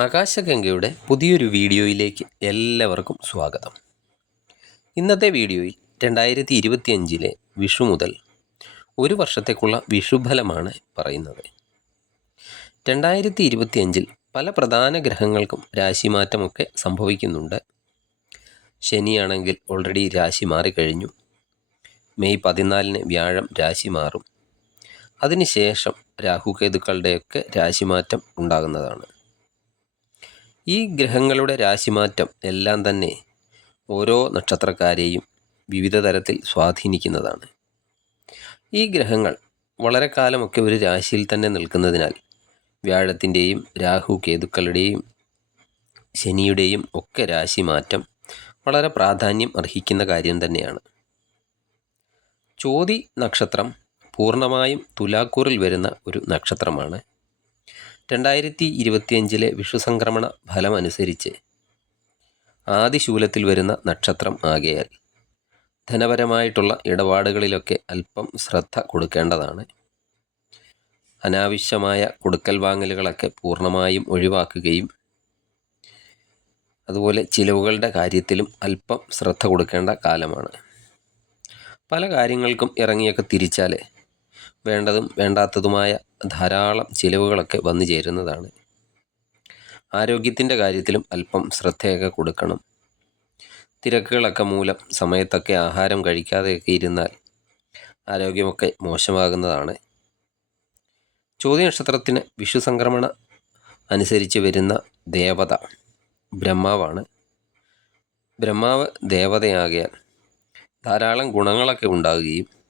ആകാശഗംഗയുടെ പുതിയൊരു വീഡിയോയിലേക്ക് എല്ലാവർക്കും സ്വാഗതം. ഇന്നത്തെ വീഡിയോയിൽ രണ്ടായിരത്തി ഇരുപത്തിയഞ്ചിലെ വിഷു മുതൽ ഒരു വർഷത്തേക്കുള്ള വിഷുഫലമാണ് പറയുന്നത്. രണ്ടായിരത്തി ഇരുപത്തിയഞ്ചിൽ പല പ്രധാന ഗ്രഹങ്ങൾക്കും രാശിമാറ്റമൊക്കെ സംഭവിക്കുന്നുണ്ട്. ശനിയാണെങ്കിൽ ഓൾറെഡി രാശി മാറിക്കഴിഞ്ഞു. മെയ് പതിനാലിന് വ്യാഴം രാശി മാറും. അതിനുശേഷം രാഹുകേതുക്കളുടെയൊക്കെ രാശിമാറ്റം ഉണ്ടാകുന്നതാണ്. ഈ ഗ്രഹങ്ങളുടെ രാശിമാറ്റം എല്ലാം തന്നെ ഓരോ നക്ഷത്രക്കാരെയും വിവിധ തരത്തിൽ സ്വാധീനിക്കുന്നതാണ്. ഈ ഗ്രഹങ്ങൾ വളരെ കാലമൊക്കെ ഒരു രാശിയിൽ തന്നെ നിൽക്കുന്നതിനാൽ വ്യാഴത്തിന്റെയും രാഹു കേതുക്കളുടെയും ശനിയുടെയും ഒക്കെ രാശിമാറ്റം വളരെ പ്രാധാന്യം അർഹിക്കുന്ന കാര്യം തന്നെയാണ്. ചോതി നക്ഷത്രം പൂർണമായും തുലാക്കൂറിൽ വരുന്ന ഒരു നക്ഷത്രമാണ്. രണ്ടായിരത്തി ഇരുപത്തിയഞ്ചിലെ വിഷുസംക്രമണ ഫലമനുസരിച്ച് ആദിശൂലത്തിൽ വരുന്ന നക്ഷത്രം ആകയാൽ ധനപരമായിട്ടുള്ള ഇടപാടുകളിലൊക്കെ അല്പം ശ്രദ്ധ കൊടുക്കേണ്ടതാണ്. അനാവശ്യമായ കൊടുക്കൽ വാങ്ങലുകളൊക്കെ പൂർണമായും ഒഴിവാക്കുകയും അതുപോലെ ചിലവുകളുടെ കാര്യത്തിലും അല്പം ശ്രദ്ധ കൊടുക്കേണ്ട കാലമാണ്. പല കാര്യങ്ങൾക്കും ഇറങ്ങിയൊക്കെ തിരിച്ചാൽ വേണ്ടതും വേണ്ടാത്തതുമായ ധാരാളം ചിലവുകളൊക്കെ വന്നു ചേരുന്നതാണ്. ആരോഗ്യത്തിന്റെ കാര്യത്തിലും അല്പം ശ്രദ്ധയൊക്കെ കൊടുക്കണം. തിരക്കുകളൊക്കെ മൂലം സമയത്തൊക്കെ ആഹാരം കഴിക്കാതെയൊക്കെ ഇരുന്നാൽ ആരോഗ്യമൊക്കെ മോശമാകുന്നതാണ്. ചോദ്യനക്ഷത്രത്തിന് വിഷു സംക്രമണ അനുസരിച്ച് വരുന്ന ദേവത ബ്രഹ്മാവാണ്. ബ്രഹ്മാവ് ദേവതയാകിയാൽ ധാരാളം ഗുണങ്ങളൊക്കെ ഉണ്ടാകുകയും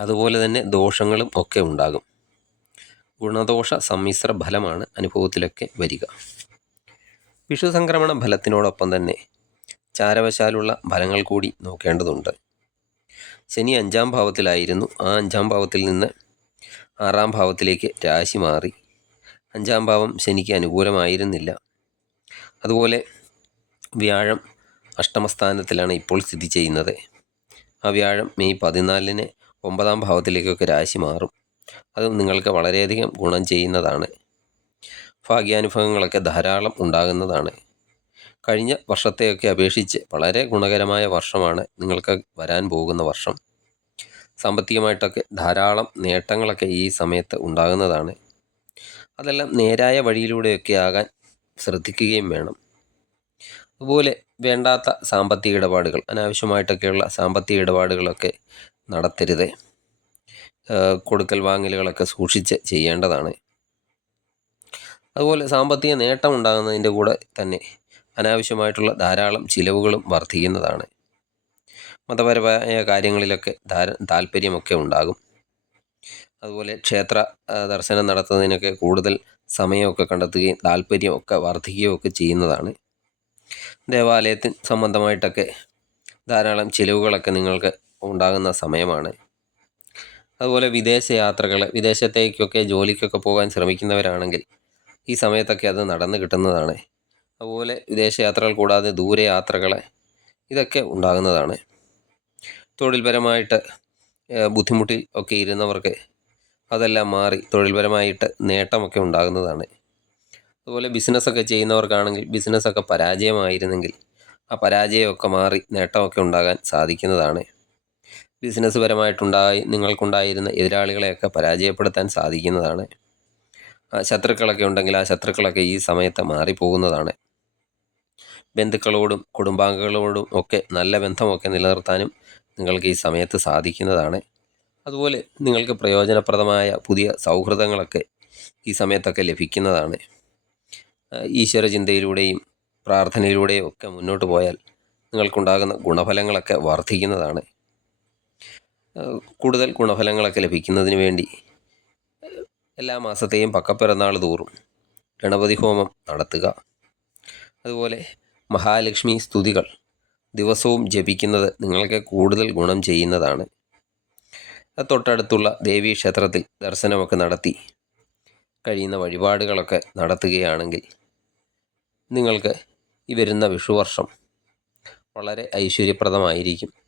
അതുപോലെ തന്നെ ദോഷങ്ങളും ഒക്കെ ഉണ്ടാകും. ഗുണദോഷ സമ്മിശ്ര ഫലമാണ് അനുഭവത്തിലൊക്കെ വരിക. വിഷു സംക്രമണ ഫലത്തിനോടൊപ്പം തന്നെ ചാരവശാലുള്ള ഫലങ്ങൾ കൂടി നോക്കേണ്ടതുണ്ട്. ശനി അഞ്ചാം ഭാവത്തിലായിരുന്നു. ആ അഞ്ചാം ഭാവത്തിൽ നിന്ന് ആറാം ഭാവത്തിലേക്ക് രാശി മാറി. അഞ്ചാം ഭാവം ശനിക്ക് അനുകൂലമായിരുന്നില്ല. അതുപോലെ വ്യാഴം അഷ്ടമസ്ഥാനത്തിലാണ് ഇപ്പോൾ സ്ഥിതി ചെയ്യുന്നത്. ആ വ്യാഴം മെയ് പതിനാലിന് ഒമ്പതാം ഭാവത്തിലേക്കൊക്കെ രാശി മാറും. അതും നിങ്ങൾക്ക് വളരെയധികം ഗുണം ചെയ്യുന്നതാണ്. ഭാഗ്യാനുഭവങ്ങളൊക്കെ ധാരാളം ഉണ്ടാകുന്നതാണ്. കഴിഞ്ഞ വർഷത്തെയൊക്കെ അപേക്ഷിച്ച് വളരെ ഗുണകരമായ വർഷമാണ് നിങ്ങൾക്ക് വരാൻ പോകുന്ന വർഷം. സാമ്പത്തികമായിട്ടൊക്കെ ധാരാളം നേട്ടങ്ങളൊക്കെ ഈ സമയത്ത് ഉണ്ടാകുന്നതാണ്. അതെല്ലാം നേരായ വഴിയിലൂടെയൊക്കെ ആകാൻ ശ്രദ്ധിക്കുകയും വേണം. അതുപോലെ വേണ്ടാത്ത സാമ്പത്തിക ഇടപാടുകൾ അനാവശ്യമായിട്ടൊക്കെയുള്ള സാമ്പത്തിക ഇടപാടുകളൊക്കെ നടത്തരുത്. കൊടുക്കൽ വാങ്ങലുകളൊക്കെ സൂക്ഷിച്ച് ചെയ്യേണ്ടതാണ്. അതുപോലെ സാമ്പത്തിക നേട്ടം ഉണ്ടാകുന്നതിന്റെ കൂടെ തന്നെ അനാവശ്യമായിട്ടുള്ള ധാരാളം ചിലവുകളും വർദ്ധിക്കുന്നതാണ്. മതപരമായ കാര്യങ്ങളിലൊക്കെ ധാര താല്പര്യമൊക്കെ ഉണ്ടാകും. അതുപോലെ ക്ഷേത്ര ദർശനം നടത്തുന്നതിനൊക്കെ കൂടുതൽ സമയമൊക്കെ കണ്ടെത്തുകയും താല്പര്യമൊക്കെ വർദ്ധിക്കുകയൊക്കെ ചെയ്യുന്നതാണ്. ദേവാലയത്തിന് സംബന്ധമായിട്ടൊക്കെ ധാരാളം ചിലവുകളൊക്കെ നിങ്ങൾക്ക് ഉണ്ടാകുന്ന സമയമാണ്. അതുപോലെ വിദേശ യാത്രകൾ വിദേശത്തേക്കൊക്കെ ജോലിക്കൊക്കെ പോകാൻ ശ്രമിക്കുന്നവരാണെങ്കിൽ ഈ സമയത്തൊക്കെ അത് നടന്നു കിട്ടുന്നതാണ്. അതുപോലെ വിദേശ യാത്രകൾ കൂടാതെ ദൂരെ യാത്രകൾ ഇതൊക്കെ ഉണ്ടാകുന്നതാണ്. തൊഴിൽപരമായിട്ട് ബുദ്ധിമുട്ടി ഒക്കെ ഇരുന്നവർക്ക് അതെല്ലാം മാറി തൊഴിൽപരമായിട്ട് നേട്ടമൊക്കെ ഉണ്ടാകുന്നതാണ്. അതുപോലെ ബിസിനസ്സൊക്കെ ചെയ്യുന്നവർക്കാണെങ്കിൽ ബിസിനസ്സൊക്കെ പരാജയമായിരുന്നെങ്കിൽ ആ പരാജയമൊക്കെ മാറി നേട്ടമൊക്കെ ഉണ്ടാകാൻ സാധിക്കുന്നതാണ്. ബിസിനസ് പരമായിട്ടുണ്ടായി നിങ്ങൾക്കുണ്ടായിരുന്ന എതിരാളികളെയൊക്കെ പരാജയപ്പെടുത്താൻ സാധിക്കുന്നതാണ്. ശത്രുക്കളൊക്കെ ഉണ്ടെങ്കിൽ ആ ശത്രുക്കളൊക്കെ ഈ സമയത്ത് മാറിപ്പോകുന്നതാണ്. ബന്ധുക്കളോടും കുടുംബാംഗങ്ങളോടും ഒക്കെ നല്ല ബന്ധമൊക്കെ നിലനിർത്താനും നിങ്ങൾക്ക് ഈ സമയത്ത് സാധിക്കുന്നതാണ്. അതുപോലെ നിങ്ങൾക്ക് പ്രയോജനപ്രദമായ പുതിയ സൗഹൃദങ്ങളൊക്കെ ഈ സമയത്തൊക്കെ ലഭിക്കുന്നതാണ്. ഈശ്വര ചിന്തയിലൂടെയും പ്രാർത്ഥനയിലൂടെയും ഒക്കെ മുന്നോട്ട് പോയാൽ നിങ്ങൾക്കുണ്ടാകുന്ന ഗുണഫലങ്ങളൊക്കെ വർദ്ധിക്കുന്നതാണ്. കൂടുതൽ ഗുണഫലങ്ങളൊക്കെ ലഭിക്കുന്നതിന് വേണ്ടി എല്ലാ മാസത്തെയും പക്കപ്പിറന്നാൾ തോറും ഗണപതി ഹോമം നടത്തുക. അതുപോലെ മഹാലക്ഷ്മി സ്തുതികൾ ദിവസവും ജപിക്കുന്നത് നിങ്ങൾക്ക് കൂടുതൽ ഗുണം ചെയ്യുന്നതാണ്. തൊട്ടടുത്തുള്ള ദേവീ ക്ഷേത്രത്തിൽ ദർശനമൊക്കെ നടത്തി കഴിയുന്ന വഴിപാടുകളൊക്കെ നടത്തുകയാണെങ്കിൽ നിങ്ങൾക്ക് ഈ വരുന്ന വിഷുവർഷം വളരെ ഐശ്വര്യപ്രദമായിരിക്കും.